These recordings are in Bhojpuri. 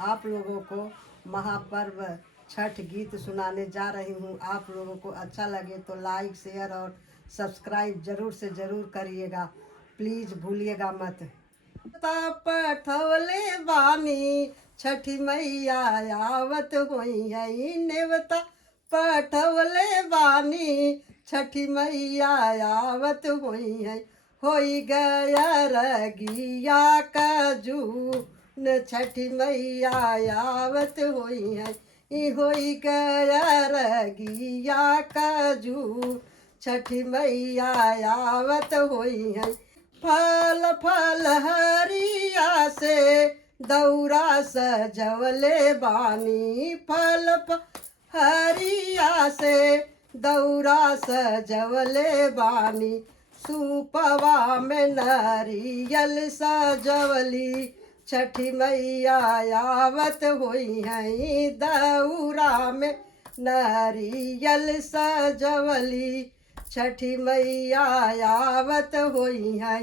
आप लोगों को महापर्व छठ गीत सुनाने जा रही हूँ। आप लोगों को अच्छा लगे तो लाइक शेयर और सब्सक्राइब ज़रूर से ज़रूर करिएगा, प्लीज़ भूलिएगा मत। पठवले बानी छठी मैया आवत होई है नेवता, पठवले बानी छठी मैया आवत होई है। होई गया रगिया काजू न छठी मैया आवत होई है। होई गया रगिया काजू छठी मैया आवत होई है। फल फल हरिया से दौरा सजवले बानी, फल हरिया से दौरा सजवले बानी। सुपवा में नारियल सजवली छठी मैया आवत होई है। दौरा में नारियल सजवली छठी मैया आवत होई है।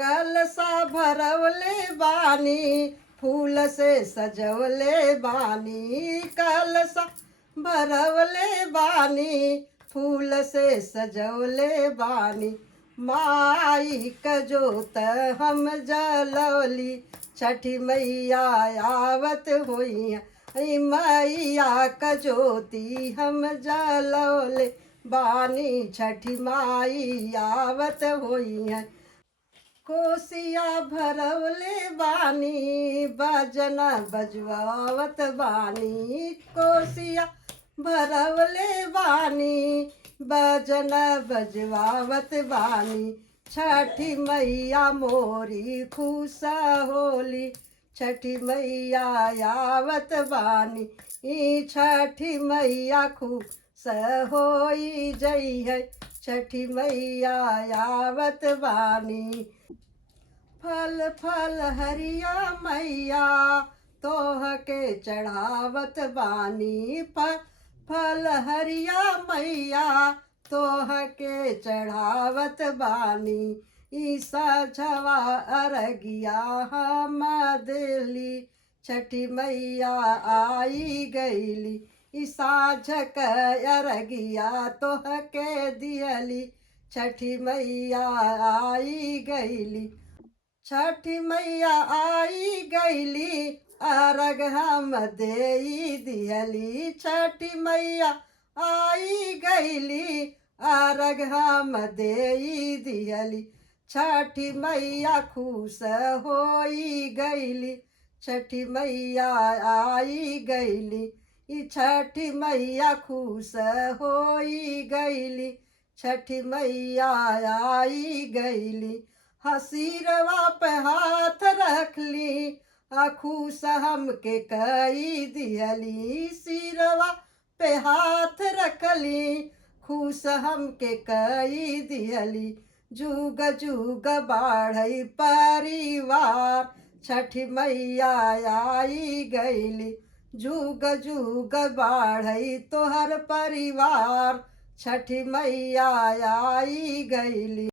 कलसा भरवले बानी फूल से सजवले बानी, कलसा भरवले बानी फूल से सजवले बानी। माई क जोत हम जलवली छठी मैया आवत होई है। मैया क ज्योति हम जलवले बानी छठी माई आवत होई है। कोसिया भरवले बानी बजना बजवावत बानी, कोसिया भरवले बानी बजना बजवावत बानी। छठी मैया मोरी खुश होली छठी मैया आवत बानी। छठी मैया खुश होई जई है छठी मैया आवत बानी। फल फल हरिया मैया तोह के चढ़ावत बानी, फल फल हरिया मैया तोह के चढ़ावत बानी। ईसा झवा अरगिया हम दिली छठी मैया आई गईली। साझक अरगिया तोह के दियली छठी मैया आई गईली। छठी मैया आई गईली अरग हम देई दियली, छठी मैया आई गईली अरग हम देई दियली। छठी मैया खुश होई गईली छठी मैया आई गईली। छठी मैया खुश होई गईली छठी मैया आई गईली। हसीरवा पे हाथ रखली खुश हमके कई दियली, सिरवा पे हाथ रखली खुश हमके कई दियली। जुग जुग बाढ़ई परिवार छठी मैया आई गईली। जुग जुग बाढ़ई तोहर परिवार छठी मैया आई गईली।